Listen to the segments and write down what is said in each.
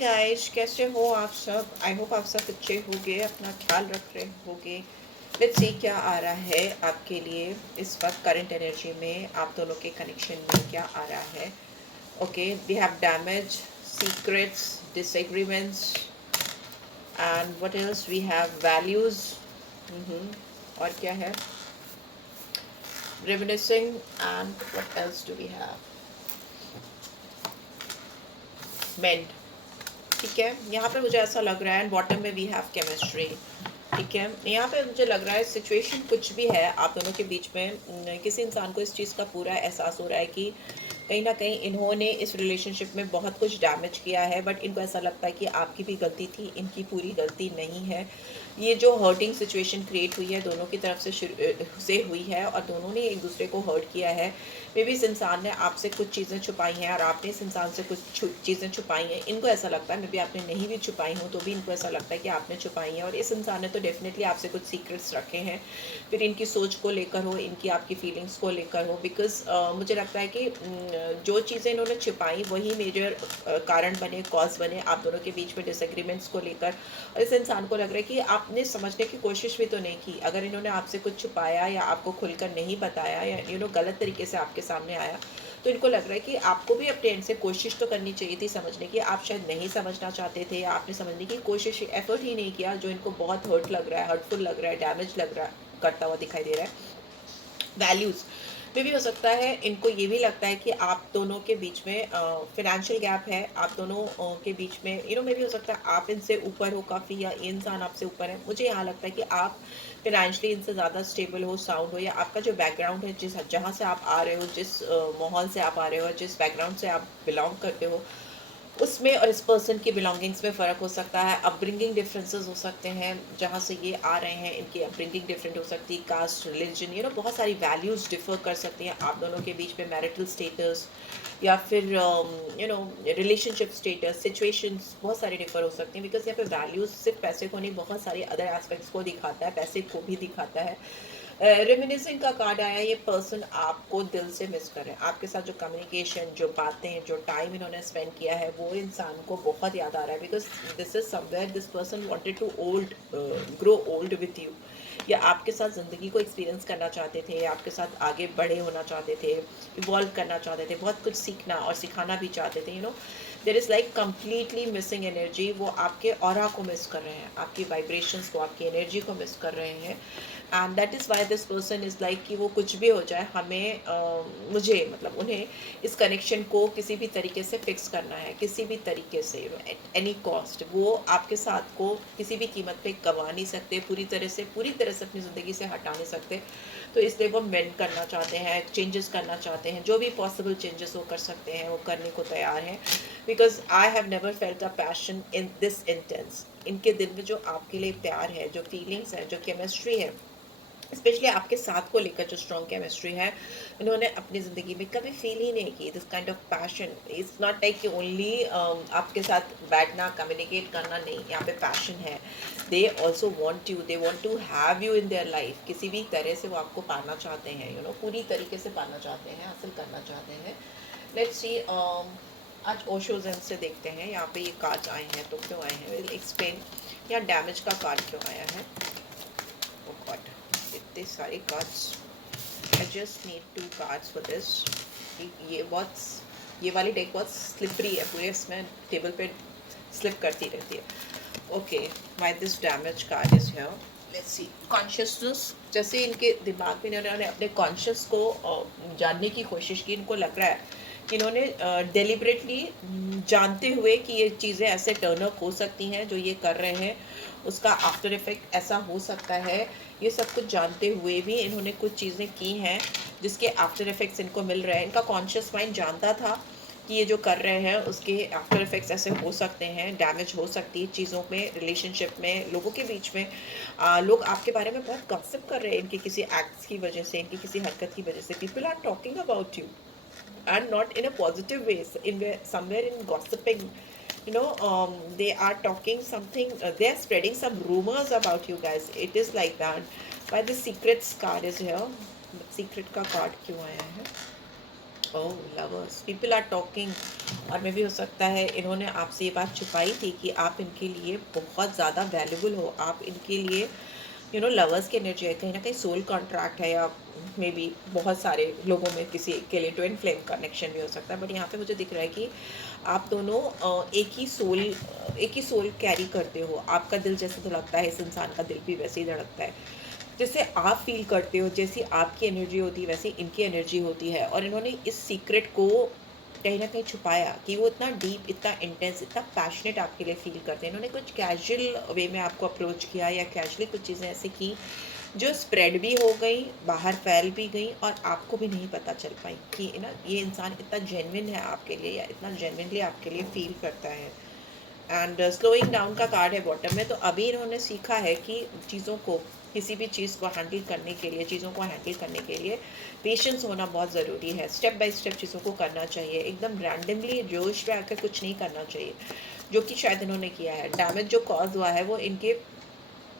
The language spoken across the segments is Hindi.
गाइस, कैसे हो आप सब? आई होप आप सब अच्छे होगे, अपना ख्याल रख रहे होगे। लेट्स सी क्या आ रहा है आपके लिए इस वक्त करंट एनर्जी में, आप दोनों के कनेक्शन में क्या आ रहा है। Okay, we have damage, secrets, disagreements and what else we have, values. और क्या है, reminiscing and what else do we have, mend. ठीक है, यहाँ पे मुझे ऐसा लग रहा है एंड बॉटम में वी हैव केमिस्ट्री। ठीक है, यहाँ पे मुझे लग रहा है सिचुएशन कुछ भी है आप दोनों के बीच में, किसी इंसान को इस चीज़ का पूरा एहसास हो रहा है कि कहीं ना कहीं इन्होंने इस रिलेशनशिप में बहुत कुछ डैमेज किया है, बट इनको ऐसा लगता है कि आपकी भी गलती थी, इनकी पूरी गलती नहीं है। ये जो हर्टिंग सिचुएशन क्रिएट हुई है दोनों की तरफ से हुई है और दोनों ने एक दूसरे को हर्ट किया है। मे बी इस इंसान ने आपसे कुछ चीज़ें छुपाई हैं और आपने इस इंसान से कुछ चीज़ें छुपाई हैं। इनको ऐसा लगता है, मे बी आपने नहीं भी छुपाई हो तो भी इनको ऐसा लगता है कि आपने छुपाई हैं, और इस इंसान ने तो डेफिनेटली आपसे कुछ सीक्रेट्स रखे हैं, फिर इनकी सोच को लेकर हो, इनकी आपकी फीलिंग्स को लेकर हो। बिकॉज मुझे लगता है कि जो चीज़ें इन्होंने छुपाई वही मेजर कारण बने, कॉज बने आप दोनों के बीच में डिसएग्रीमेंट्स को लेकर। और इस इंसान को लग रहा है कि आपने समझने की कोशिश भी तो नहीं की। अगर इन्होंने आपसे कुछ छुपाया या आपको खुलकर नहीं बताया या गलत तरीके से आपके सामने आया, तो इनको लग रहा है कि आपको भी अपने एंड से कोशिश तो करनी चाहिए थी समझने की। आप शायद नहीं समझना चाहते थे या आपने समझने की कोशिश, एफर्ट ही नहीं किया, जो इनको बहुत हर्ट लग रहा है, हर्टफुल लग रहा है, डैमेज लग रहा है, करता हुआ दिखाई दे रहा है। वैल्यूज़ में भी हो सकता है इनको ये भी लगता है कि आप दोनों के बीच में फिनेंशियल गैप है, आप दोनों के बीच में में भी हो सकता है आप इनसे ऊपर हो काफ़ी, या ये इंसान आपसे ऊपर है। मुझे यहाँ लगता है कि आप फिनेंशियली इनसे ज़्यादा स्टेबल हो, साउंड हो, या आपका जो बैकग्राउंड है, जिस जहाँ से आप आ रहे हो, जिस माहौल से आप आ रहे हो, जिस बैकग्राउंड से आप बिलोंग करते हो, उसमें और इस पर्सन की बिलोंगिंग्स में फ़र्क हो सकता है। अपब्रिंगिंग डिफरेंसेस हो सकते हैं, जहाँ से ये आ रहे हैं इनकी अपब्रिंगिंग डिफरेंट हो सकती है, कास्ट, रिलीजन, बहुत सारी वैल्यूज़ डिफर कर सकती हैं आप दोनों के बीच में। मैरिटल स्टेटस या फिर रिलेशनशिप स्टेटस, सिचुएशंस बहुत सारे डिफर हो सकती हैं। बिकॉज यहाँ पे वैल्यूज़ सिर्फ पैसे को नहीं, बहुत सारे अदर एस्पेक्ट्स को दिखाता है, पैसे को भी दिखाता है। रेमिनिसिंग का कार्ड आया, ये पर्सन आपको दिल से मिस कर रहे हैं। आपके साथ जो कम्युनिकेशन, जो बातें, जो टाइम इन्होंने स्पेंड किया है, वो इंसान को बहुत याद आ रहा है। Because this is somewhere this person wanted to grow old with you, या आपके साथ ज़िंदगी को एक्सपीरियंस करना चाहते थे, या आपके साथ आगे बड़े होना चाहते थे, इवॉल्व करना चाहते थे, बहुत कुछ सीखना और सिखाना भी चाहते थे। There is like completely missing energy. वो आपके ऑरा को मिस कर रहे हैं, आपकी वाइब्रेशंस को, आपकी एनर्जी को मिस कर रहे हैं। And that is why this person is like कि वो कुछ भी हो जाए, हमें मुझे मतलब उन्हें इस कनेक्शन को किसी भी तरीके से फिक्स करना है, किसी भी तरीके से, एट एनी कॉस्ट। वो आपके साथ को किसी भी कीमत पे गंवा नहीं सकते, पूरी तरह से अपनी ज़िंदगी से हटा नहीं सकते। तो इसलिए वो मेंड करना चाहते हैं, चेंजेस करना चाहते हैं, जो भी पॉसिबल चेंजेस वो कर सकते हैं वो करने को तैयार हैं। Because I have never felt a passion in this intense. इनके दिल में जो आपके लिए प्यार है, जो फीलिंग्स है, जो केमिस्ट्री है, स्पेशली आपके साथ को लेकर जो स्ट्रॉन्ग केमिस्ट्री है, इन्होंने अपनी ज़िंदगी में कभी फील ही नहीं की। This kind of passion is not like कि ओनली आपके साथ बैठना, कम्युनिकेट करना, नहीं, यहाँ पे पैशन है। They also want you, they want to have you in their life. किसी भी तरह से वो आपको पाना चाहते हैं, पूरी तरीके से पाना चाहते हैं, हासिल करना चाहते हैं। लेट्स सी, आज ओशोजन से देखते हैं यहाँ पे ये कार्ड्स आए हैं तो क्यों आए हैं, विल एक्सप्लेन। यहाँ डैमेज का कार्ड क्यों आया है, oh God, इतने सारे cards. I just need 2 cards for this. ये वाली डेक बहुत स्लिपरी है, पूरे इसमें टेबल पे स्लिप करती रहती है। Okay, why this damage card is here, let's see. Consciousness, जैसे इनके दिमाग में इन्होंने अपने कॉन्शियस को जानने की कोशिश की। इनको लग रहा है कि इन्होंने डेलिबरेटली, जानते हुए कि ये चीज़ें ऐसे टर्न अप हो सकती हैं, जो ये कर रहे हैं उसका आफ्टर इफेक्ट ऐसा हो सकता है। ये सब कुछ जानते हुए भी इन्होंने कुछ चीज़ें की हैं जिसके आफ्टर इफेक्ट्स इनको मिल रहे हैं। इनका कॉन्शियस माइंड जानता था कि ये जो कर रहे हैं उसके आफ्टर इफेक्ट्स ऐसे हो सकते हैं, डैमेज हो सकती है चीज़ों में, रिलेशनशिप में, लोगों के बीच में। लोग आपके बारे में बहुत गॉसिप कर रहे हैं इनके किसी एक्ट्स की वजह से, इनकी किसी हरकत की वजह से। People are talking about you and not in a positive way, somewhere in gossiping, they are talking something, they are spreading some rumors about you guys. It is like that. Why the secrets card is here, secret का card क्यों आया है? Oh, lovers, people are talking और मे भी हो सकता है इन्होंने आपसे ये बात छुपाई थी कि आप इनके लिए बहुत ज़्यादा वैल्यूबल हो, आप इनके लिए लवर्स की एनर्जी है, कहीं ना कहीं सोल कॉन्ट्रैक्ट है, या मे बी बहुत सारे लोगों में किसी के लिए ट्विन फ्लेम कनेक्शन भी हो सकता है। बट यहाँ पे मुझे दिख रहा है कि आप दोनों एक ही सोल कैरी करते हो। आपका दिल जैसे धड़कता है, इस इंसान का दिल भी वैसे ही धड़कता है, जैसे आप फील करते हो, जैसी आपकी एनर्जी होती है वैसे इनकी एनर्जी होती है। और इन्होंने इस सीक्रेट को कहीं ना कहीं छुपाया कि वो इतना डीप, इतना इंटेंस, इतना पैशनेट आपके लिए फील करते हैं। इन्होंने कुछ कैजुअल वे में आपको अप्रोच किया, या कैजुअली कुछ चीज़ें ऐसे की जो स्प्रेड भी हो गई, बाहर फैल भी गई, और आपको भी नहीं पता चल पाई कि ये इंसान इतना जेन्युइन है आपके लिए, या इतना जेन्युइनली आपके लिए फील करता है। एंड स्लोइंग डाउन का कार्ड है बॉटम में। तो अभी इन्होंने सीखा है कि चीज़ों को, किसी भी चीज़ को हैंडल करने के लिए, चीज़ों को हैंडल करने के लिए पेशेंस होना बहुत ज़रूरी है। स्टेप बाय स्टेप चीज़ों को करना चाहिए, एकदम रैंडमली जोश में आकर कुछ नहीं करना चाहिए, जो कि शायद इन्होंने किया है। डैमेज जो कॉज हुआ है वो इनके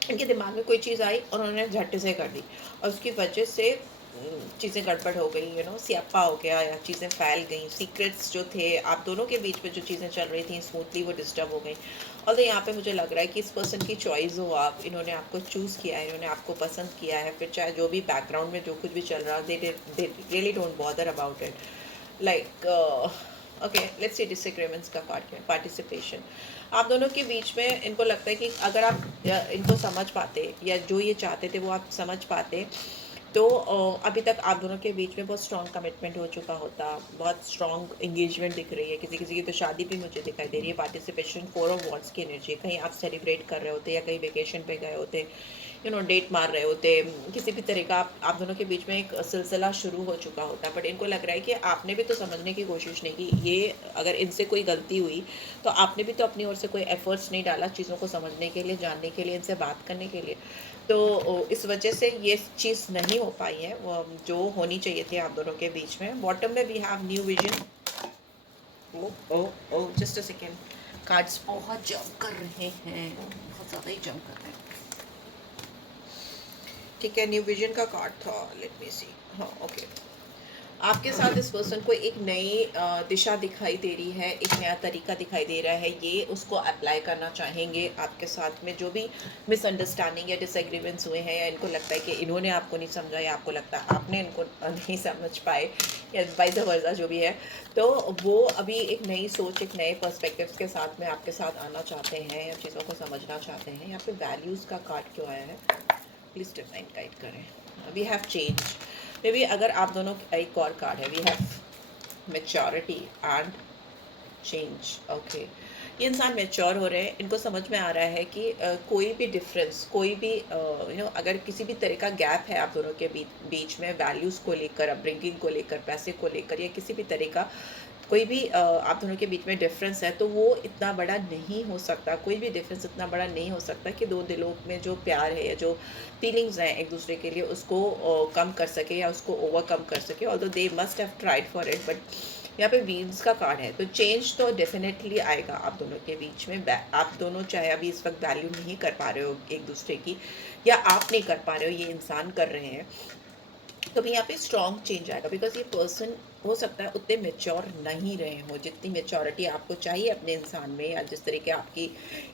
इनके दिमाग में कोई चीज़ आई और उन्होंने झट से कर दी, और उसकी वजह से चीज़ें गड़बड़ हो गई, स्यापा हो गया, या चीज़ें फैल गई। सीक्रेट्स जो थे आप दोनों के बीच में, जो चीज़ें चल रही थी स्मूथली, वो डिस्टर्ब हो गई। और तो यहाँ पे मुझे लग रहा है कि इस पर्सन की चॉइस हो आप, इन्होंने आपको चूज़ किया है, इन्होंने आपको पसंद किया है, फिर चाहे जो भी बैकग्राउंड में जो कुछ भी चल रहा, they really don't bother about it. Like okay, let's see disagreements का कार्ड में पार्टिसिपेशन। आप दोनों के बीच में इनको लगता है कि अगर आप इनको समझ पाते, या जो ये चाहते थे वो आप समझ पाते, तो अभी तक आप दोनों के बीच में बहुत स्ट्रॉन्ग कमिटमेंट हो चुका होता, बहुत स्ट्रॉन्ग एंगेजमेंट दिख रही है। किसी किसी की तो शादी भी मुझे दिखाई दे रही है। पार्टिसिपेशन, 4 ऑफ वॉन्ड्स की एनर्जी, कहीं आप सेलिब्रेट कर रहे होते, या कहीं वेकेशन पे गए होते, डेट मार रहे होते, किसी भी तरह का आप दोनों के बीच में एक सिलसिला शुरू हो चुका होता। बट इनको लग रहा है कि आपने भी तो समझने की कोशिश नहीं की। ये अगर इनसे कोई गलती हुई तो आपने भी तो अपनी ओर से कोई एफर्ट्स नहीं डाला चीज़ों को समझने के लिए, जानने के लिए, इनसे बात करने के लिए। तो इस वजह से ये चीज़ नहीं हो पाई है वो जो होनी चाहिए थी आप दोनों के बीच में। बॉटम में we have new vision. Oh oh oh just a second, cards बहुत जंप कर रहे हैं, बहुत ज़्यादा ही जंप कर रहे हैं। ठीक है, न्यू विजन का कार्ड था, लेट मी सी। हाँ, ओके। आपके साथ इस पर्सन को एक नई दिशा दिखाई दे रही है, एक नया तरीका दिखाई दे रहा है, ये उसको अप्लाई करना चाहेंगे आपके साथ में। जो भी मिसअंडरस्टैंडिंग या डिसएग्रीमेंट्स हुए हैं, या इनको लगता है कि इन्होंने आपको नहीं समझा, या आपको लगता है आपने इनको नहीं समझ पाए, या वाइस वर्सा जो भी है, तो वो अभी एक नई सोच, एक नए पर्सपेक्टिव्स के साथ में आपके साथ आना चाहते हैं, या चीज़ों को समझना चाहते हैं। यहाँ पे वैल्यूज़ का कार्ड क्यों आया है, प्लीज डिवाइन गाइड करें। We have change, maybe अगर आप दोनों एक और कार्ड है, we have maturity and change. Okay, ये इंसान मेच्योर हो रहे हैं, इनको समझ में आ रहा है कि कोई भी डिफरेंस, कोई भी अगर किसी भी तरह का गैप है आप दोनों के बीच में, वैल्यूज़ को लेकर, अपब्रिंगिंग को लेकर, पैसे को लेकर, या किसी भी तरह का कोई भी आप दोनों के बीच में डिफरेंस है, तो वो इतना बड़ा नहीं हो सकता। कोई भी डिफरेंस इतना बड़ा नहीं हो सकता कि दो दिलों में जो प्यार है, या जो फीलिंग्स हैं एक दूसरे के लिए, उसको कम कर सके, या उसको ओवरकम कर सके। Although they must have tried for it, but यहाँ पे व्हील्स का कार्ड है, तो चेंज तो डेफिनेटली आएगा आप दोनों के बीच में। आप दोनों चाहे अभी इस वक्त वैल्यू नहीं कर पा रहे हो एक दूसरे की, या आप नहीं कर पा रहे हो, ये इंसान कर रहे हैं, तो भी यहाँ पे स्ट्रॉन्ग चेंज आएगा। बिकॉज ये पर्सन हो सकता है उतने मेच्योर नहीं रहे हो, जितनी मेच्योरिटी आपको चाहिए अपने इंसान में, या जिस तरीके आपकी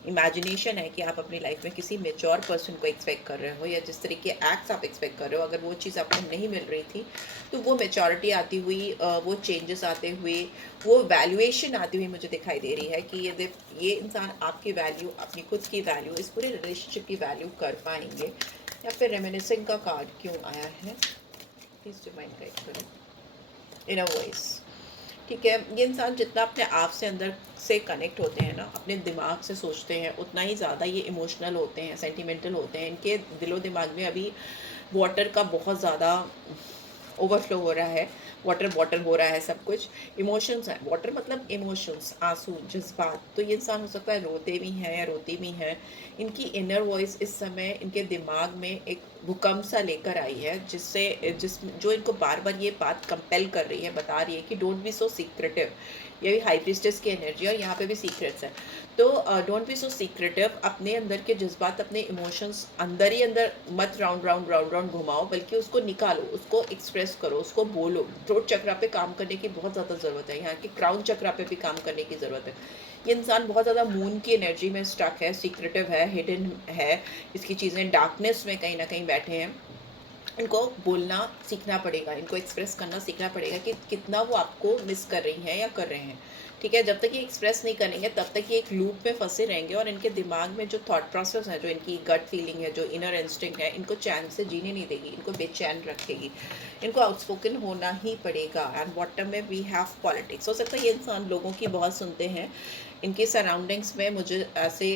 इमेजिनेशन है कि आप अपनी लाइफ में किसी मेच्योर पर्सन को एक्सपेक्ट कर रहे हो, या जिस तरीके एक्ट्स आप एक्सपेक्ट कर रहे हो, अगर वो चीज़ आपको नहीं मिल रही थी, तो वो मेच्योरिटी आती हुई, वो चेंजेस आते हुए, वो वैल्यूएशन आती हुई मुझे दिखाई दे रही है कि ये इंसान आपकी वैल्यू, अपनी खुद की वैल्यू, इस पूरे रिलेशनशिप की वैल्यू कर पाएंगे। या फिर रेमिनिसिंग का कार्ड क्यों आया है, प्लीज डिवाइन गाइड करें। इनर वॉइस, ठीक है, ये इंसान जितना अपने आप से अंदर से कनेक्ट होते हैं ना, अपने दिमाग से सोचते हैं, उतना ही ज़्यादा ये इमोशनल होते हैं, सेंटिमेंटल होते हैं। इनके दिलो दिमाग में अभी वाटर का बहुत ज़्यादा ओवरफ्लो हो रहा है, वाटर बॉटल हो रहा है सब कुछ। इमोशंस है, वाटर मतलब इमोशंस, आंसू, जज्बात। तो ये इंसान हो सकता है रोते भी हैं या रोती भी हैं। इनकी इनर वॉइस इस समय इनके दिमाग में एक भूकंप सा लेकर आई है, जो इनको बार बार ये बात कंपेल कर रही है, बता रही है कि डोंट बी सो सीक्रेटिव। ये भी हाई प्रीस्टेस की एनर्जी, और यहाँ पे भी सीक्रेट्स है। तो डोंट बी सो सीक्रेटिव, अपने अंदर के जज्बात, अपने इमोशंस अंदर ही अंदर मत राउंड राउंड राउंड राउंड घुमाओ, बल्कि उसको निकालो, उसको एक्सप्रेस करो, उसको बोलो। थ्रोट चक्रा पे काम करने की बहुत ज़्यादा ज़रूरत है, यहाँ के क्राउन चक्रा पे भी काम करने की ज़रूरत है। ये इंसान बहुत ज़्यादा मून की एनर्जी में स्टक है, सीक्रेटिव है, हिडन है, इसकी चीज़ें डार्कनेस में कहीं ना कहीं बैठे हैं। इनको बोलना सीखना पड़ेगा, इनको एक्सप्रेस करना सीखना पड़ेगा कि कितना वो आपको मिस कर रही हैं या कर रहे हैं। ठीक है, जब तक ये एक्सप्रेस नहीं करेंगे तब तक ये एक लूप में फंसे रहेंगे, और इनके दिमाग में जो थॉट प्रोसेस है, जो इनकी गट फीलिंग है, जो इनर इंस्टिंक्ट है, इनको चैन से जीने नहीं देगी, इनको बेचैन रखेगी। इनको आउटस्पोकन होना ही पड़ेगा। एंड बॉटम में वी हैव पॉलिटिक्स। हो सकता है ये इंसान लोगों की बहुत सुनते हैं, इनके सराउंडिंग्स में मुझे ऐसे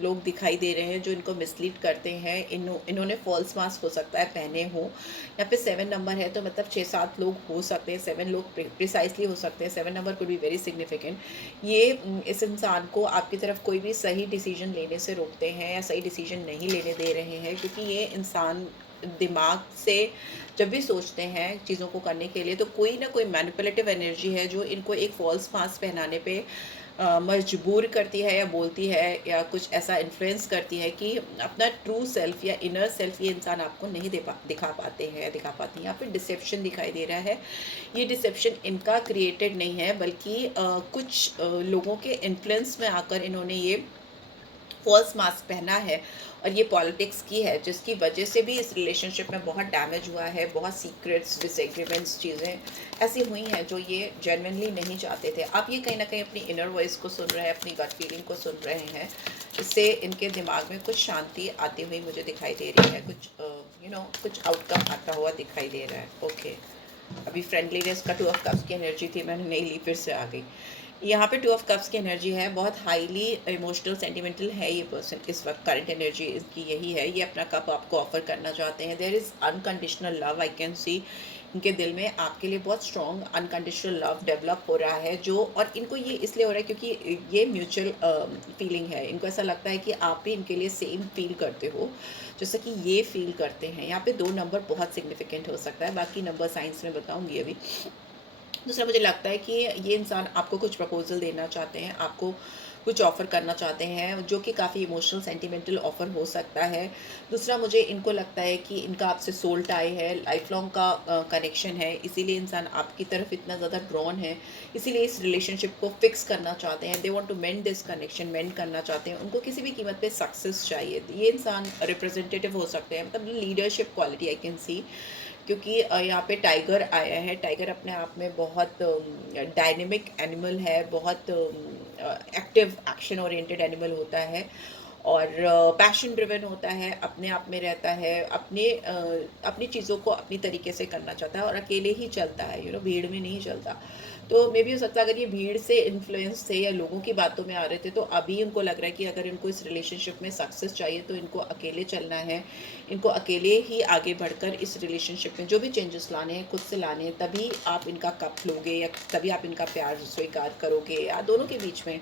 लोग दिखाई दे रहे हैं जो इनको मिसलीड करते हैं। इन्होंने फॉल्स मास्क हो सकता है पहने हो। यहाँ पे 7 नंबर है, तो मतलब 6-7 लोग हो सकते हैं, 7 लोग प्रिसाइसली हो सकते हैं। 7 number could be very significant. ये इस इंसान को आपकी तरफ कोई भी सही डिसीजन लेने से रोकते हैं या सही डिसीजन नहीं लेने दे रहे हैं, क्योंकि ये इंसान दिमाग से जब भी सोचते हैं चीज़ों को करने के लिए, तो कोई ना कोई मैनिपुलेटिव एनर्जी है जो इनको एक फॉल्स मास्क पहनाने पे मजबूर करती है, या बोलती है, या कुछ ऐसा इन्फ्लुएंस करती है कि अपना ट्रू सेल्फ या इनर सेल्फ ये इंसान आपको नहीं दिखा पाते हैं, दिखा पाती हैं। यहाँ पे डिसेप्शन दिखाई दे रहा है। ये डिसेप्शन इनका क्रिएटेड नहीं है, बल्कि कुछ लोगों के इन्फ्लुएंस में आकर इन्होंने ये फॉल्स मास्क पहना है, और ये पॉलिटिक्स की है, जिसकी वजह से भी इस रिलेशनशिप में बहुत डैमेज हुआ है। बहुत सीक्रेट्स, डिसएग्रीमेंट्स, चीज़ें ऐसी हुई हैं जो ये जेन्युइनली नहीं चाहते थे। आप ये कहीं ना कहीं अपनी इनर वॉइस को सुन रहे हैं, अपनी गट फीलिंग को सुन रहे हैं। इससे इनके दिमाग में कुछ शांति आती हुई मुझे दिखाई दे रही है, कुछ कुछ आउटकम आता हुआ दिखाई दे रहा है। ओके, अभी फ्रेंडलीनेस का 2 ऑफ कप्स की एनर्जी थी, मैंने नहीं ली, फिर से आ गई। यहाँ पे 2 ऑफ कप्स की एनर्जी है, बहुत हाईली इमोशनल सेंटिमेंटल है ये पर्सन इस वक्त। करंट एनर्जी इसकी यही है, ये अपना कप आपको ऑफर करना चाहते हैं। There is unconditional love, I can see इनके दिल में आपके लिए बहुत स्ट्रॉन्ग अनकंडीशनल लव डेवलप हो रहा है, जो, और इनको ये इसलिए हो रहा है क्योंकि ये म्यूचुअल फीलिंग है। इनको ऐसा लगता है कि आप भी इनके लिए सेम फील करते हो जैसा कि ये फील करते हैं। यहाँ पे 2 नंबर बहुत सिग्निफिकेंट हो सकता है, बाकी नंबर साइंस में बताऊंगी अभी। दूसरा, मुझे लगता है कि ये इंसान आपको कुछ प्रपोजल देना चाहते हैं, आपको कुछ ऑफ़र करना चाहते हैं, जो कि काफ़ी इमोशनल सेंटिमेंटल ऑफ़र हो सकता है। दूसरा, मुझे इनको लगता है कि इनका आपसे सोल टाई है, लाइफ लॉन्ग का कनेक्शन है, इसीलिए इंसान आपकी तरफ इतना ज़्यादा ड्रॉन है, इसीलिए इस रिलेशनशिप को फिक्स करना चाहते हैं। They want to mend this connection, mend करना चाहते हैं। उनको किसी भी कीमत पे सक्सेस चाहिए। ये इंसान रिप्रेजेंटेटिव हो सकते हैं, मतलब लीडरशिप क्वालिटी आई कैन सी, क्योंकि यहाँ पे टाइगर आया है। टाइगर अपने आप में बहुत डायनेमिक एनिमल है, बहुत एक्टिव, एक्शन ओरिएंटेड एनिमल होता है, और पैशन ड्रिवन होता है, अपने आप में रहता है, अपनी चीज़ों को अपनी तरीके से करना चाहता है, और अकेले ही चलता है, भीड़ में नहीं चलता। तो मे भी हो सकता है अगर ये भीड़ से इन्फ्लुएंस थे या लोगों की बातों में आ रहे थे, तो अभी उनको लग रहा है कि अगर इनको इस रिलेशनशिप में सक्सेस चाहिए तो इनको अकेले चलना है, इनको अकेले ही आगे बढ़कर इस रिलेशनशिप में जो भी चेंजेस लाने हैं खुद से लाने हैं, तभी आप इनका कप लोगे, या तभी आप इनका प्यार स्वीकार करोगे, या दोनों के बीच में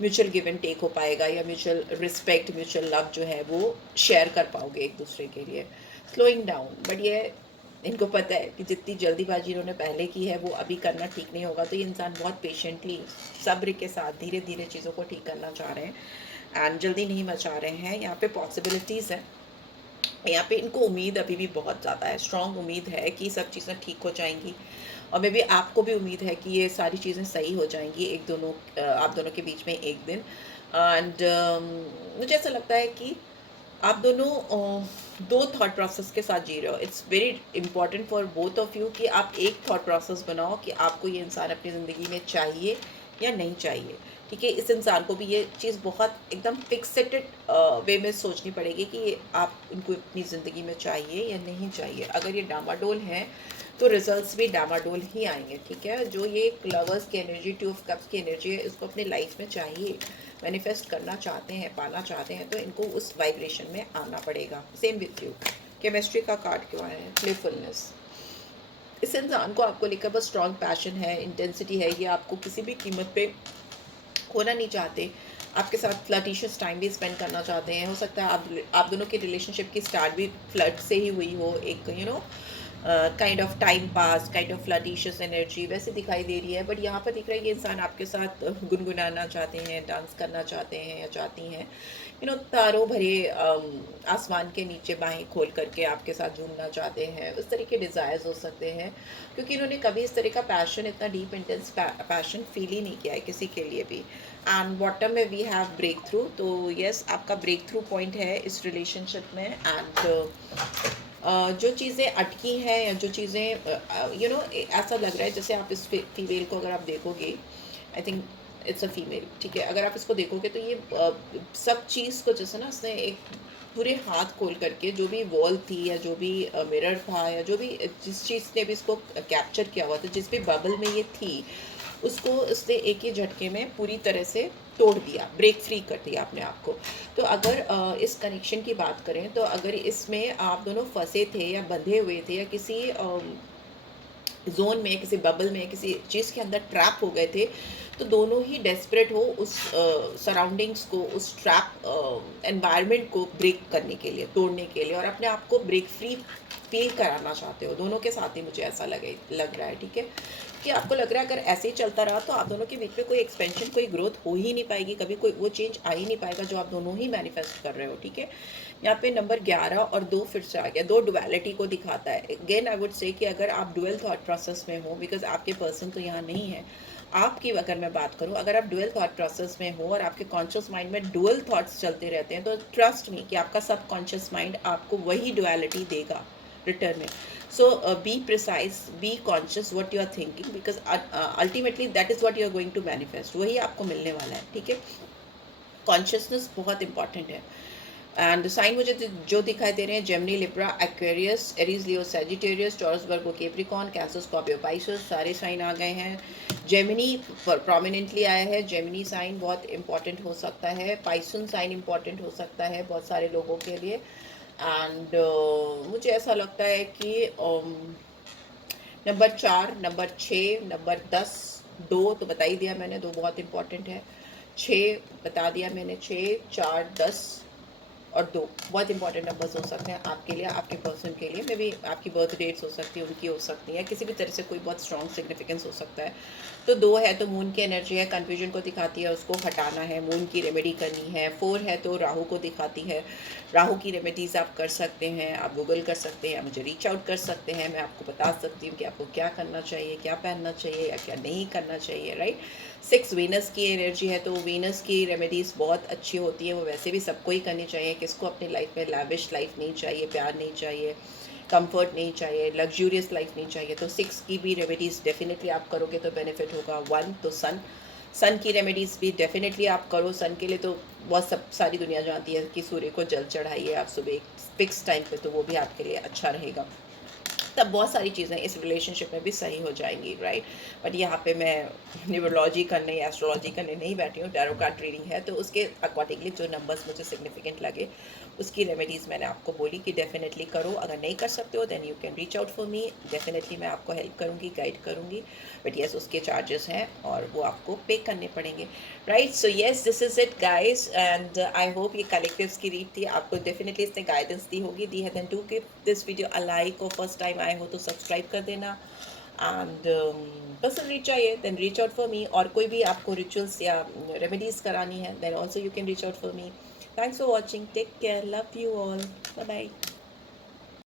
म्यूचुअल गिव एंड टेक हो पाएगा, या म्यूचुअल रिस्पेक्ट, म्यूचुअल लव जो है वो शेयर कर पाओगे एक दूसरे के लिए। स्लोइंग डाउन, बट ये इनको पता है कि जितनी जल्दीबाजी इन्होंने पहले की है वो अभी करना ठीक नहीं होगा। तो ये इंसान बहुत पेशेंटली, सब्र के साथ धीरे धीरे चीज़ों को ठीक करना चाह रहे हैं, एंड जल्दी नहीं मचा रहे हैं। यहाँ पे पॉसिबिलिटीज़ है, यहाँ पे इनको उम्मीद अभी भी बहुत ज़्यादा है, स्ट्रॉन्ग उम्मीद है कि सब चीज़ें ठीक हो जाएंगी, और मे बी आपको भी उम्मीद है कि ये सारी चीज़ें सही हो जाएंगी आप दोनों के बीच में एक दिन। एंड मुझे ऐसा लगता है कि आप दोनों दो थॉट प्रोसेस के साथ जी रहे हो। It's very important for both of you कि आप एक थॉट प्रोसेस बनाओ कि आपको ये इंसान अपनी ज़िंदगी में चाहिए या नहीं चाहिए। ठीक है, इस इंसान को भी ये चीज़ बहुत एकदम फिक्सेटेड वे में सोचनी पड़ेगी कि आप इनको अपनी ज़िंदगी में चाहिए या नहीं चाहिए। अगर ये डामाडोल है तो रिजल्ट्स भी डामाडोल ही आएंगे। ठीक है, जो ये लवर्स की एनर्जी, 2 ऑफ कप्स की एनर्जी है, इसको अपनी लाइफ में चाहिए, मैनिफेस्ट करना चाहते हैं, पाना चाहते हैं, तो इनको उस वाइब्रेशन में आना पड़ेगा। Same with you. केमिस्ट्री का कार्ड क्यों आया है? प्लेफुलनेस। इस इंसान को आपको लेकर बस स्ट्रॉन्ग पैशन है, इंटेंसिटी है, ये आपको किसी भी कीमत पे खोना नहीं चाहते, आपके साथ फ्लर्टिशियस टाइम भी स्पेंड करना चाहते हैं। हो सकता है आप दोनों की रिलेशनशिप की स्टार्ट भी फ्लर्ट से ही हुई हो, एक kind of time pass, kind of flirtatious energy वैसे दिखाई दे रही है। बट यहाँ पर दिख रहा है ये इंसान आपके साथ गुनगुनाना चाहते हैं, डांस करना चाहते हैं या चाहती हैं, तारों भरे आसमान के नीचे बाहें खोल करके आपके साथ झूमना चाहते हैं। उस तरह के डिज़ायर्स हो सकते हैं, क्योंकि इन्होंने कभी इस तरह का पैशन, इतना डीप इंटेंस पैशन फील ही नहीं किया है किसी के लिए भी। एंड बॉटम में वी हैव ब्रेक थ्रू। तो यस, आपका ब्रेक थ्रू पॉइंट है इस रिलेशनशिप में। एंड जो चीज़ें अटकी हैं या जो चीज़ें ऐसा लग रहा है जैसे आप इस फीमेल को अगर आप देखोगे, I think it's a female, ठीक है। अगर आप इसको देखोगे तो ये सब चीज़ को जैसे ना उसने एक पूरे हाथ खोल करके, जो भी वॉल थी या जो भी मिरर था या जो भी जिस चीज़ ने भी इसको कैप्चर किया हुआ था, जिस भी बबल में ये थी, उसको उसने एक ही झटके में पूरी तरह से तोड़ दिया, ब्रेक फ्री कर दिया अपने आप को। तो अगर इस कनेक्शन की बात करें, तो अगर इसमें आप दोनों फंसे थे या बंधे हुए थे या किसी जोन में, किसी बबल में, किसी चीज़ के अंदर ट्रैप हो गए थे, तो दोनों ही डेस्परेट हो उस सराउंडिंग्स को, उस ट्रैप एनवायरनमेंट को ब्रेक करने के लिए, तोड़ने के लिए, और अपने आप को ब्रेक फ्री फील कराना चाहते हो। दोनों के साथ ही मुझे ऐसा लग रहा है, ठीक है, कि आपको लग रहा है अगर ऐसे ही चलता रहा तो आप दोनों के बीच में कोई एक्सपेंशन, कोई ग्रोथ हो ही नहीं पाएगी, कभी कोई वो चेंज आ ही नहीं पाएगा जो आप दोनों ही मैनिफेस्ट कर रहे हो, ठीक है। यहाँ पे नंबर 11 और 2 फिर से आ गया, 2 डुअलिटी को दिखाता है। अगेन आई वुड से कि अगर आप डुअल थॉट प्रोसेस में हो, बिकॉज आपके पर्सन तो यहाँ नहीं है, आपकी अगर मैं बात करूँ, अगर आप डुअल थॉट प्रोसेस में हो और आपके कॉन्शियस माइंड में डुअल थॉट्स चलते रहते हैं, तो ट्रस्ट मी कि आपका सब कॉन्शियस माइंड आपको वही डुअलिटी देगा रिटर्न में। So be precise, be conscious what you are thinking, because ultimately that is what you are going to manifest, वही आपको मिलने वाला है, ठीक है। कॉन्शियसनेस बहुत इंपॉर्टेंट है। एंड साइन मुझे जो दिखाई दे रहे हैं, जेमिनी, लिब्रा, एक्वेरियस, एरीज, लियो, सैजिटेरियस, टॉरस, वर्गो, कैप्रिकॉर्न, कैंसर, स्कॉर्पियो, पाइसेस, सारे साइन आ गए हैं। जेमिनी प्रोमिनेंटली आया है। जेमिनी साइन बहुत इंपॉर्टेंट हो सकता है। पाइसन साइन इंपॉर्टेंट हो सकता है बहुत सारे लोगों के लिए। एंड मुझे ऐसा लगता है कि नंबर 4, नंबर 6, नंबर 10, 2 तो बता ही दिया मैंने, 2 बहुत इंपॉर्टेंट है। 6 बता दिया मैंने, 6, 4, 10 और 2 बहुत इंपॉर्टेंट नंबर्स हो सकते हैं आपके लिए, आपके पर्सन के लिए। मे बी आपकी बर्थ डेट्स हो सकती है, उनकी हो सकती है, किसी भी तरह से कोई बहुत स्ट्रॉन्ग सिग्निफिकेंस हो सकता है। तो 2 है तो मून की एनर्जी है, कन्फ्यूजन को दिखाती है, उसको हटाना है, मून की रेमेडी करनी है। 4 है तो राहु को दिखाती है, राहु की रेमेडीज़ आप कर सकते हैं, आप गूगल कर सकते हैं, मुझे रीच आउट कर सकते हैं, मैं आपको बता सकती हूँ कि आपको क्या करना चाहिए, क्या पहनना चाहिए या क्या नहीं करना चाहिए, राइट। 6 वीनस की एनर्जी है, तो वीनस की रेमेडीज़ बहुत अच्छी होती है, वो वैसे भी सबको ही करनी चाहिए। किसको अपनी लाइफ में लैविश लाइफ नहीं चाहिए, प्यार नहीं चाहिए, कंफर्ट नहीं चाहिए, लग्जूरियस लाइफ नहीं चाहिए, तो 6 की भी रेमेडीज़ डेफिनेटली आप करोगे तो बेनिफिट होगा। 1 तो सन की रेमेडीज़ भी डेफिनेटली आप करो। सन के लिए तो बहुत सब सारी दुनिया जानती है कि सूर्य को जल चढ़ाइए आप सुबह एक फिक्स टाइम पे, तो वो भी आपके लिए अच्छा रहेगा। तब बहुत सारी चीज़ें इस रिलेशनशिप में भी सही हो जाएंगी, राइट। बट यहाँ पे मैं न्यूमरोलॉजी करने या एस्ट्रोलॉजी करने नहीं बैठी हूँ, टैरो कार्ड रीडिंग है, तो उसके अकॉर्डिंगली जो नंबर्स मुझे सिग्निफिकेंट लगे उसकी रेमेडीज़ मैंने आपको बोली कि डेफिनेटली करो। अगर नहीं कर सकते हो then you can reach out for me, definitely मैं आपको हेल्प करूँगी, गाइड करूँगी। बट येस, उसके चार्जेस हैं और वो आपको पे करने पड़ेंगे, right. So yes, this is it guys, and I hope ये कलेक्टिव्स की रीड थी, आपको डेफिनेटली इसने गाइडेंस दी होगी, दी है। Then do give this video a like, और फर्स्ट टाइम आए हो तो सब्सक्राइब कर देना। एंड पर्सन रीच चाहिए then reach out for me, और कोई भी आपको रिचुअल्स या रेमेडीज़ करानी है then also you can reach out for me. Thanks for watching, take care, love you all, bye bye.